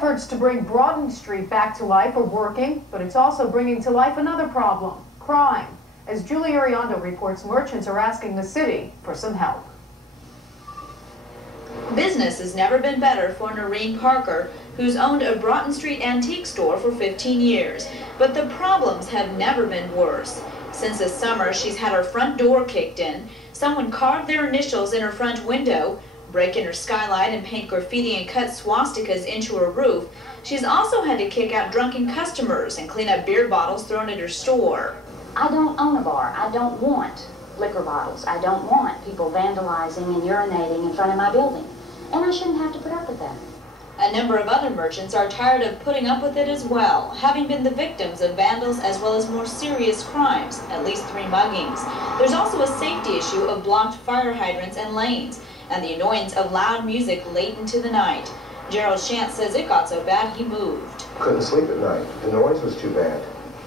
Efforts to bring Broughton Street back to life are working, but it's also bringing to life another problem, crime. As Julie Iriondo reports, merchants are asking the city for some help. Business has never been better for Noreen Parker, who's owned a Broughton Street antique store for 15 years. But the problems have never been worse. Since this summer, she's had her front door kicked in, someone carved their initials in her front window, break in her skylight and paint graffiti and cut swastikas into her roof. She's also had to kick out drunken customers and clean up beer bottles thrown at her store. I don't own a bar. I don't want liquor bottles. I don't want people vandalizing and urinating in front of my building. And I shouldn't have to put up with that. A number of other merchants are tired of putting up with it as well, having been the victims of vandals as well as more serious crimes, at least 3 muggings. There's also a safety issue of blocked fire hydrants and lanes, and the annoyance of loud music late into the night. Gerald Shantz says it got so bad he moved. Couldn't sleep at night. The noise was too bad.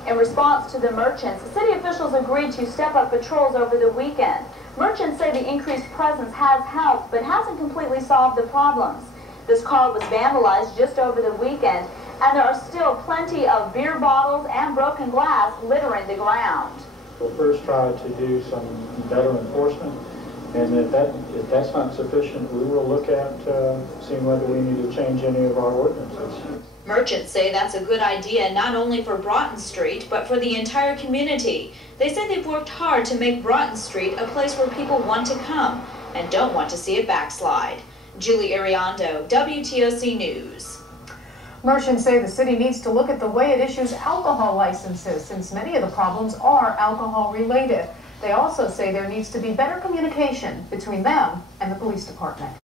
In response to the merchants, city officials agreed to step up patrols over the weekend. Merchants say the increased presence has helped, but hasn't completely solved the problems. This car was vandalized just over the weekend, and there are still plenty of beer bottles and broken glass littering the ground. We'll first try to do some better enforcement, and if that's not sufficient, we will look at seeing whether we need to change any of our ordinances. Merchants say that's a good idea not only for Broughton Street, but for the entire community. They say they've worked hard to make Broughton Street a place where people want to come and don't want to see it backslide. Julie Iriondo, WTOC News. Merchants say the city needs to look at the way it issues alcohol licenses, since many of the problems are alcohol related. They also say there needs to be better communication between them and the police department.